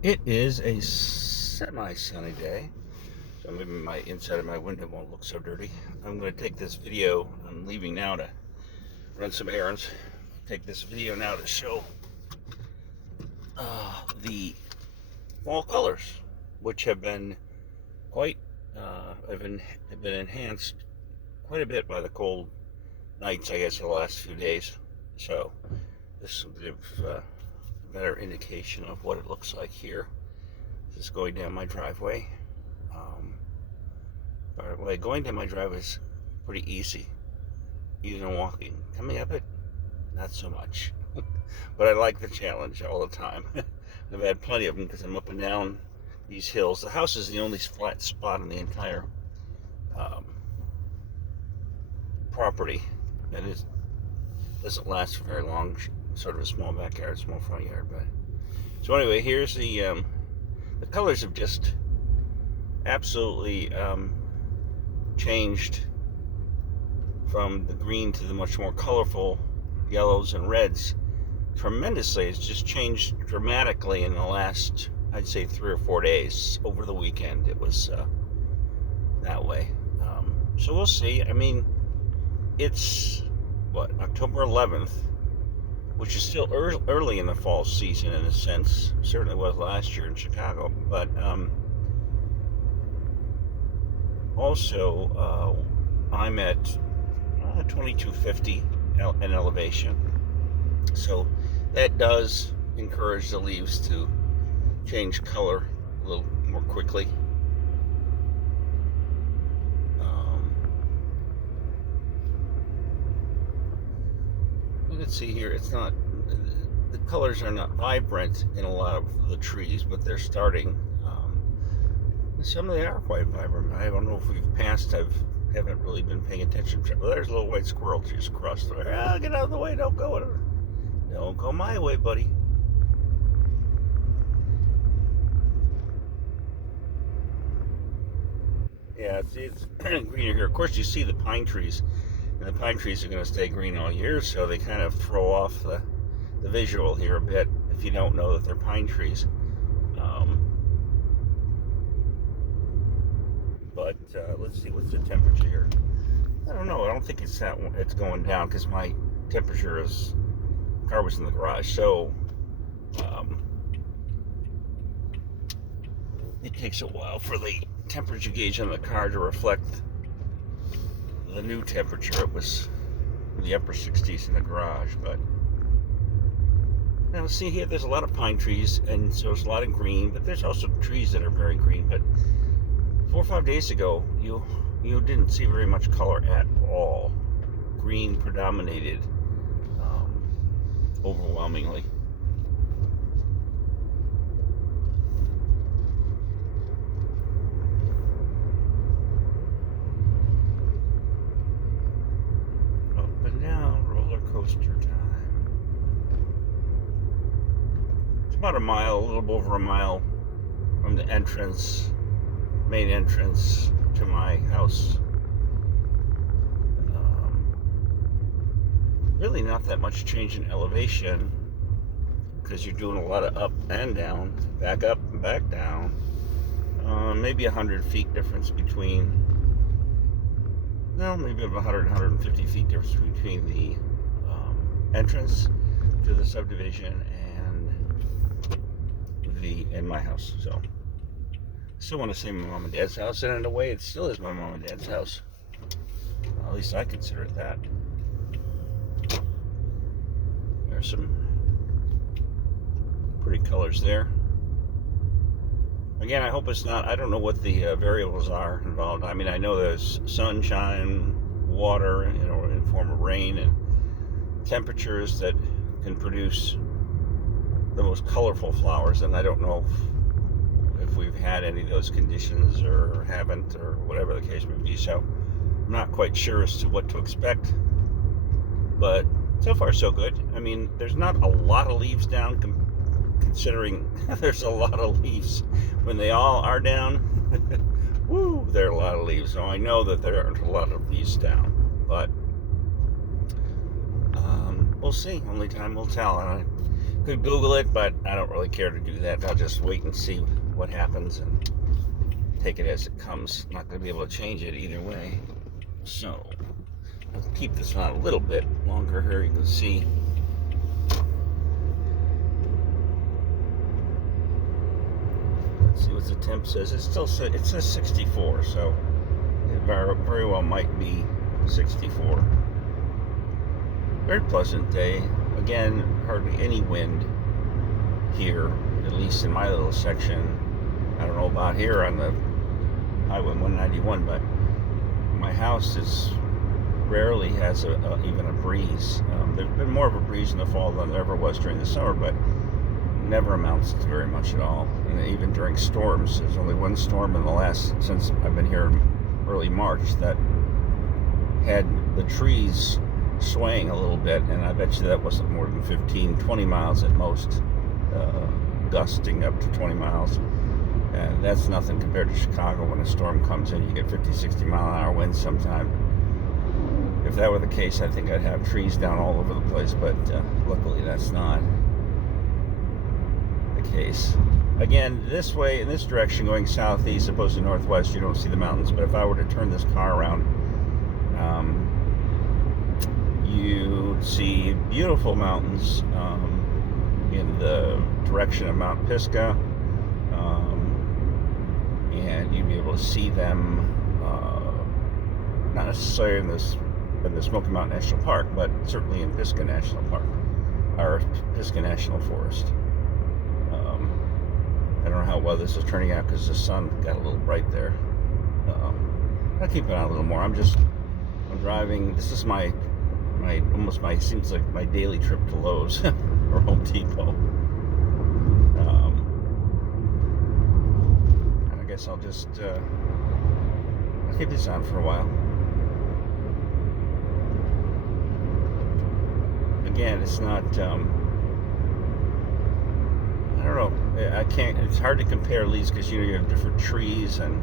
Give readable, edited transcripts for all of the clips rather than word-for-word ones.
It is a semi-sunny day, so maybe my inside of my window won't look so dirty. I'm going to take this video. I'm leaving now to run some errands. Take this video now to show the fall colors, which have been quite have been enhanced quite a bit by the cold nights, I guess, the last few days. So this will give a better indication of what it looks like here. This is going down my driveway. By the way, going down my driveway is pretty easy, even walking. Coming up it, not so much. But I like the challenge all the time. I've had plenty of them because I'm up and down these hills. The house is the only flat spot in the entire property, and it doesn't last for very long. Sort of a small backyard, small front yard. But so anyway, here's the colors have just absolutely changed from the green to the much more colorful yellows and reds tremendously. It's just changed dramatically in the last, I'd say, 3 or 4 days. Over the weekend it was that way. So we'll see. I mean, it's October 11th, which is still early in the fall season in a sense. Certainly was last year in Chicago, but also I'm at 2250 in elevation, so that does encourage the leaves to change color a little more quickly. Let's see here. It's not, the colors are not vibrant in a lot of the trees, but they're starting. Some of them are quite vibrant. I don't know if we've passed. Haven't really been paying attention to. Well, there's a little white squirrel just across the way. Get out of the way! Don't go my way, buddy. Yeah, it's greener here. Of course, you see the pine trees, and the pine trees are going to stay green all year, so they kind of throw off the visual here a bit if you don't know that they're pine trees. But let's see, what's the temperature here? I don't know. I don't think it's going down because my temperature is, car was in the garage, so it takes a while for the temperature gauge on the car to reflect the new temperature. It was in the upper 60s in the garage, but now see here, there's a lot of pine trees, and so there's a lot of green, but there's also trees that are very green. But 4 or 5 days ago, you didn't see very much color at all. Green predominated overwhelmingly. Up and down, roller coaster time. It's about a little over a mile from the main entrance to my house. Really not that much change in elevation because you're doing a lot of up and down, back up and back down. Maybe 100 feet difference between, maybe 100, 150 feet difference between the entrance to the subdivision and my house. So still want to say my mom and dad's house, and in a way it still is my mom and dad's house. At least I consider it that. There's some pretty colors there. Again, I hope it's not, I don't know what the variables are involved. I mean, I know there's sunshine, water, in form of rain, and temperatures that can produce the most colorful flowers, and I don't know if we've had any of those conditions or haven't, or whatever the case may be. So I'm not quite sure as to what to expect, but so far so good. I mean, there's not a lot of leaves down considering there's a lot of leaves when they all are down. Woo, there are a lot of leaves. So I know that there aren't a lot of leaves down, but we'll see. Only time will tell. And Could Google it, but I don't really care to do that. I'll just wait and see what happens and take it as it comes. I'm not going to be able to change it either way. So, I'll keep this on a little bit longer here. You can see. Let's see what the temp says. It says 64, so it very well might be 64. Very pleasant day. Again, hardly any wind here, at least in my little section. I don't know about here on the Highway 191, but my house rarely has even a breeze. There's been more of a breeze in the fall than there ever was during the summer, but never amounts to very much at all. And even during storms, there's only one storm since I've been here early March, that had the trees swaying a little bit, and I bet you that wasn't more than 15-20 miles at most, gusting up to 20 miles. And that's nothing compared to Chicago. When a storm comes in, you get 50-60 mile an hour winds sometime. If that were the case, I think I'd have trees down all over the place, but luckily that's not the case. Again, this way, in this direction, going southeast opposed to northwest, you don't see the mountains. But if I were to turn this car around, you'd see beautiful mountains in the direction of Mount Pisgah, and you'd be able to see them not necessarily in the Smoky Mountain National Park, but certainly in Pisgah National Park, or Pisgah National Forest. I don't know how well this is turning out because the sun got a little bright there. I'll keep it on a little more. I'm driving. This is seems like my daily trip to Lowe's or Home Depot. And I guess I'll just I'll keep this on for a while. Again, it's not. I don't know. I can't. It's hard to compare leaves because you have different trees and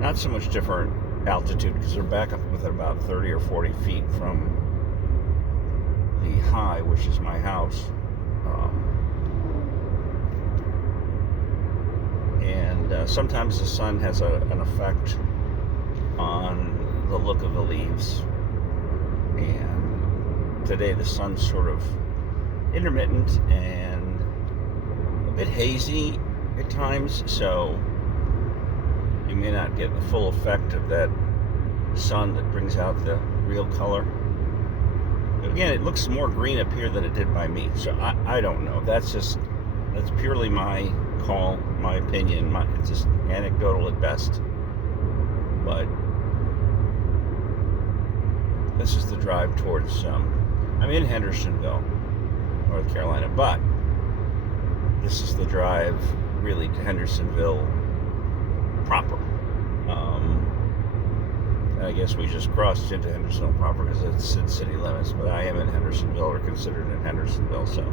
not so much different altitude because they're back up with about 30 or 40 feet from the high, which is my house. And sometimes the sun has an effect on the look of the leaves. And today the sun's sort of intermittent and a bit hazy at times, so you may not get the full effect of that sun that brings out the real color. But again, it looks more green up here than it did by me, so I don't know. That's purely my call, my opinion. It's just anecdotal at best. But this is the drive towards, I'm in Hendersonville, North Carolina, but this is the drive really to Hendersonville proper. I guess we just crossed into Hendersonville proper because it's in city limits, but I am in Hendersonville, or considered in Hendersonville, so.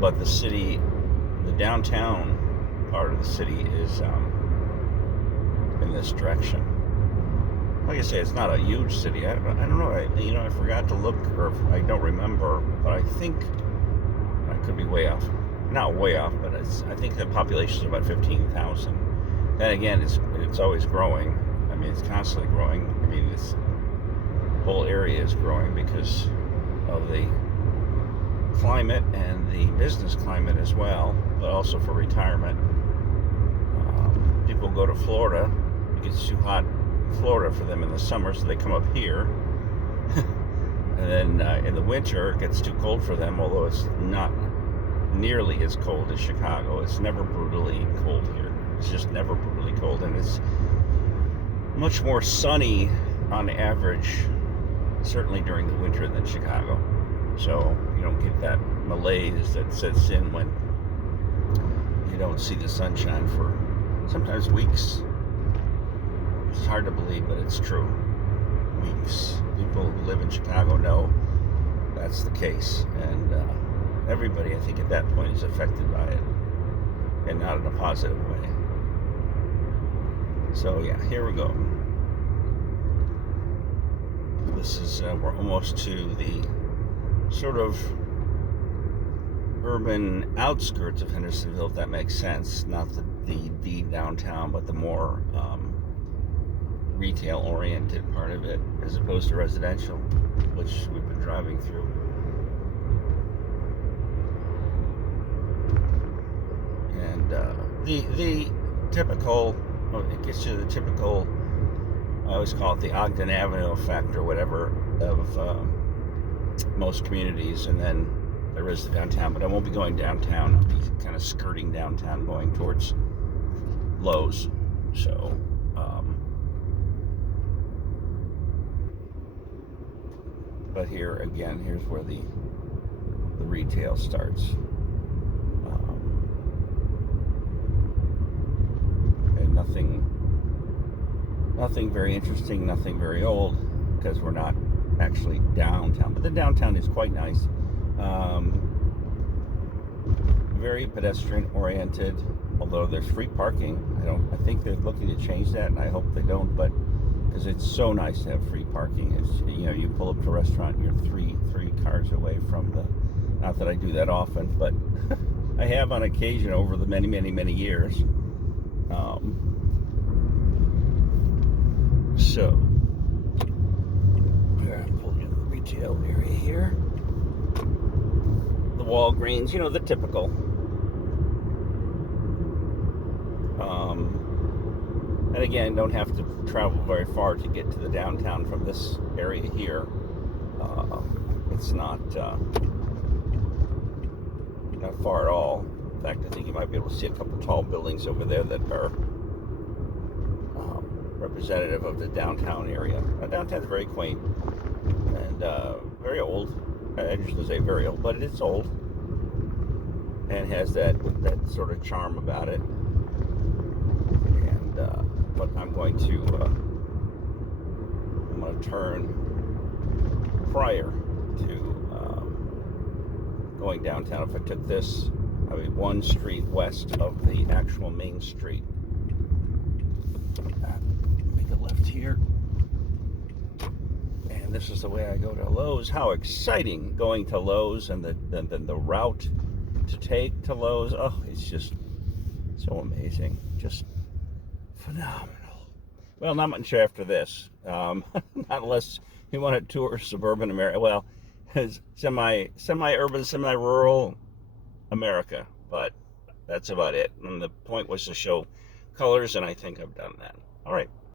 But the city, the downtown part of the city is in this direction. Like I say, it's not a huge city. I don't know. I forgot to look, or I don't remember, but I think I could be way off. Not way off, but I think the population is about 15,000. Then again, it's always growing. I mean, it's constantly growing. I mean, this whole area is growing because of the climate and the business climate as well, but also for retirement. People go to Florida. It gets too hot in Florida for them in the summer, so they come up here. And then in the winter, it gets too cold for them, although it's not nearly as cold as Chicago. It's never brutally cold here. It's just never brutally cold, and it's much more sunny on average, certainly during the winter, than Chicago. So you don't get that malaise that sets in when you don't see the sunshine for sometimes weeks. It's hard to believe, but it's true. Weeks. People who live in Chicago know that's the case, and everybody, I think, at that point is affected by it, and not in a positive way. So yeah, here we go. This is, we're almost to the sort of urban outskirts of Hendersonville, if that makes sense. Not the downtown, but the more retail-oriented part of it, as opposed to residential, which we've been driving through. And the typical, it gets you the typical, I always call it the Ogden Avenue effect or whatever of most communities, and then there is the downtown, but I won't be going downtown. I'll be kind of skirting downtown, going towards Lowe's. So, but here again, here's where the retail starts. And nothing very interesting, nothing very old, because we're not actually downtown. But the downtown is quite nice. Very pedestrian oriented, although there's free parking. I think they're looking to change that, and I hope they don't, but because it's so nice to have free parking. It's, you pull up to a restaurant and you're three cars away from not that I do that often, but I have on occasion over the many years. So I'm pulling into the retail area here. The Walgreens, the typical. And again, don't have to travel very far to get to the downtown from this area here. It's not far at all. In fact, I think you might be able to see a couple tall buildings over there that are representative of the downtown area. Downtown is very quaint and very old. I usually say very old, but it's old and has that sort of charm about it. And but I'm going to turn prior to going downtown. If I took this, I mean, one street west of the actual main street. Make a left here. And this is the way I go to Lowe's. How exciting going to Lowe's, and the route to take to Lowe's. Oh, it's just so amazing. Just phenomenal. Well, not much after this. Not unless you want to tour suburban America. Well, semi-urban, semi-rural America. But that's about it. And the point was to show colors, and I think I've done that. All right.